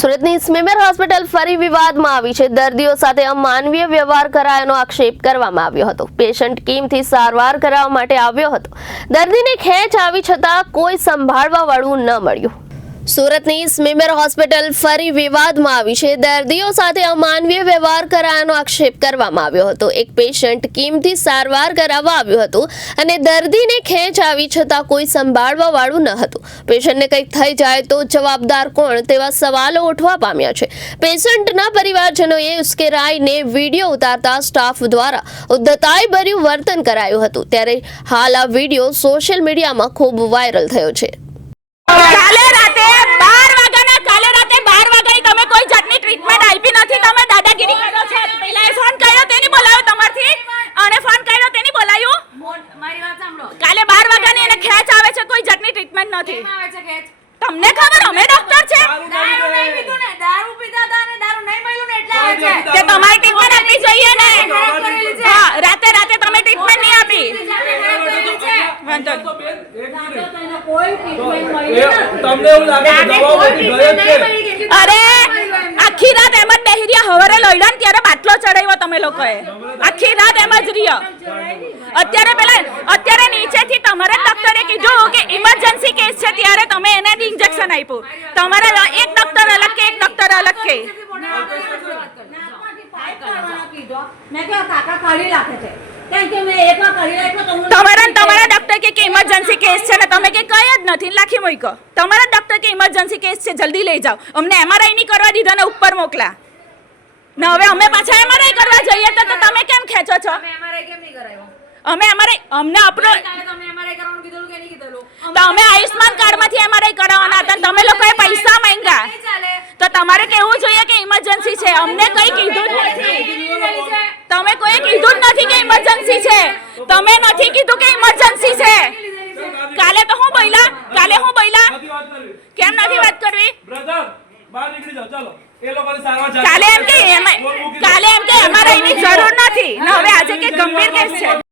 સુરતની સ્મીમેર હોસ્પિટલ ફરી વિવાદમાં આવી છે. દર્દીઓ સાથે અમાનવીય વ્યવહાર કરાયાનો આક્ષેપ કરવામાં આવ્યો હતો. પેશન્ટ કીમથી સારવાર કરાવવા માટે આવ્યો હતો. દર્દીને ખેંચ આવી છતાં કોઈ સંભાળવા વાળું ન મળ્યું. સુરતની સ્મીમેર હોસ્પિટલ ફરી વિવાદમાં આવી છે. દર્દીઓ સાથે અમાનવીય વ્યવહાર કરાયાનો આક્ષેપ કરવામાં આવ્યો હતો. એક પેશન્ટ કિંમતી સારવાર કરાવવા આવ્યું હતું અને દર્દીને ખેંચ આવી છતાં કોઈ સંભાળવા વાળું ન હતું. પેશન્ટને કંઈક થઈ જાય તો જવાબદાર કોણ તેવા સવાલો ઉઠવા પામ્યા છે. પેશન્ટના પરિવારજનોએ ઉશ્કેરાઈને વીડિયો ઉતારતા સ્ટાફ દ્વારા ઉદ્ધતાઈ ભર્યું વર્તન કરાયું હતું. ત્યારે હાલ આ વીડિયો સોશિયલ મીડિયામાં ખૂબ વાયરલ થયો છે. કાલે રાતે વાગ્યાના કાલે રાતે બાર વાગ્યાની તમે કોઈ જાતની ટ્રીટમેન્ટ આપી નથી. તમે દાદાગીરી કરો છો. પહેલા એ ફોન કર્યો તેની બોલાવ્યો તમારથી. અને ફોન કર્યો તેની બોલાવ્યું મારી વાત સાંભળો કાલે બાર વાગ્યાની એને ખેંચ આવે છે કોઈ જાતની ટ્રીટમેન્ટ નથી. આવે છે ખેંચ? તમને ખબર? અમે ડોક્ટર છે. દારૂ નહીં પીધું ને. દારૂ પીધા હતા અને દારૂ નહીં મળ્યું ને એટલે આવે છે. તે તમારી ટ્રીટમેન્ટ આપવી જોઈએ ને. ખરાબ કરેલી છે. હા રાતે રાતે અરે. આખી રાત એમ જ બેહી રહ્યા. હવારે લઈડા ને ત્યારે બાટલો ચડાવ્યો તમે લોકોએ. આખી રાત એમ જ રહ્યો. અત્યારે પેલા અત્યારે નીચેથી તમારે ડોક્ટરે કીધું કે ઇમરજન્સી કેસ છે ત્યારે તમે એને ઇન્જેક્શન આપ્યું. તમારા એક ડોક્ટર અલગ કે એક ડોક્ટર અલગ કે. મેં કાકા કાઢી રાખે છે. કેમ કે મેં એકવાર કાઢી નાખ્યો તો હું તમારા ને તમારા ડોક્ટર કે કે ઇમરજન્સી કેસ છે ને તમે કે કઈ જ નથી. ને લાખી મૂક્યો તમારા ડોક્ટર કે ઇમરજન્સી કેસ છે જલ્દી લઈ જાઓ. અમને એમઆરઆઈ નહીં કરવા દીધા ને ઉપર મોકલા. ને હવે અમે પાછા એમઆરઆઈ કરવા જઈએ તો તમે કેમ ખેંચો છો? અમે અમારે અમને આપણો? તો અમે આયુષ્માન કાર્ડમાંથી એમઆરઆઈ કરાવવાના હતા તમે લોકોએ પૈસા માંગ્યા. તો તમારે કેવું જોઈએ કે ઇમરજન્સી છે. અમને કઈ કીધું જ નથી. તમે કોઈ કીધું જ નથી કે ઇમરજન્સી છે. તમે નથી કીધું કે ઇમરજન્સી છે કાલે તો હું બોલ્યા કાલે હું બોલ્યા નથી વાત કરવી કેમ નથી વાત કરવી? બ્રધર બહાર નીકળી જાઓ ચાલો. એ લોકોની સારવાર ચાલે એમ કે એમ-